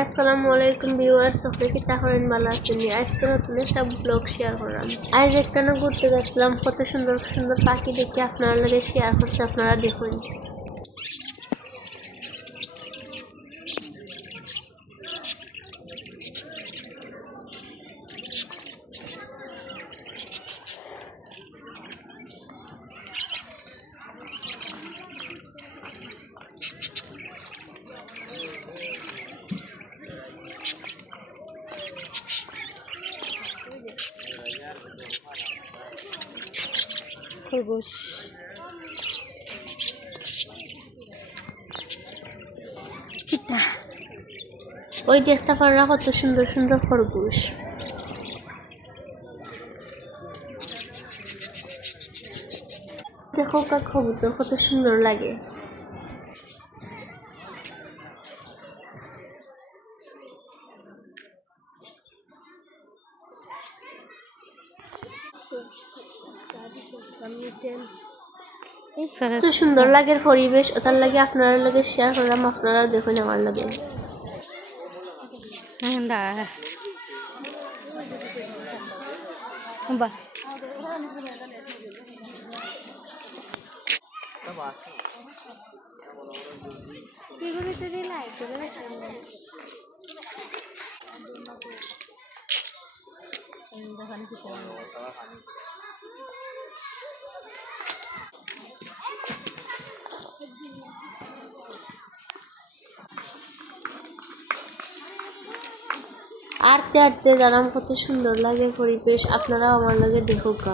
আসসালামু আলাইকুম ভিউয়ার্স, সবাই কি তাহলেন ভালো আছেন? আজকে নতুন একটা ব্লগ শেয়ার করলাম। আজ একটা ঘুরতে গেছিলাম, কত সুন্দর সুন্দর পাখি দেখে আপনার লগে শেয়ার করছে, আপনারা দেখুন। খরগোশ, ওই দেখতে পারা কত সুন্দর সুন্দর খরগোশ। দেখো কবুতর কত সুন্দর লাগে। এত সুন্দর লাগে পরিবেশ, ওটার লাগে আপনার লগে শেয়ার করলাম, আপনারা দেখুন আমার লগে। আরতে আরতে জানাম কত সুন্দর লাগে পরিবেশ, আপনারাও আমার লগে দেখুক,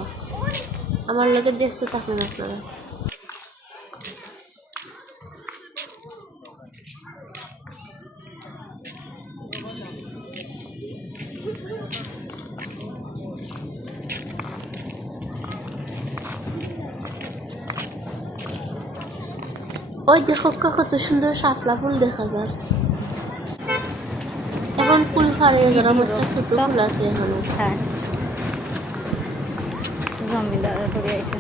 আমার লগে দেখতে থাকুন আপনারা। ওই দেখো কত সুন্দর শাপলা ফুল দেখা যায়। এখন ফুল ফাড়িয়ে যারা একটা ছোট ফুল আছে এখানে। হ্যাঁ, জমিদার ধরে আইছে।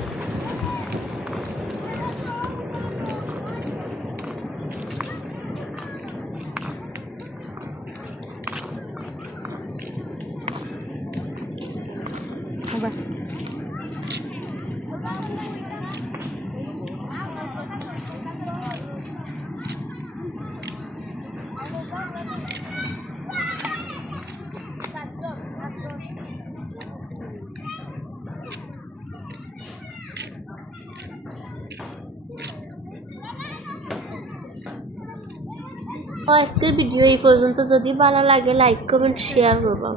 আজকের ভিডিও এই পর্যন্ত। যদি ভালো লাগে লাইক কমেন্ট শেয়ার করবা।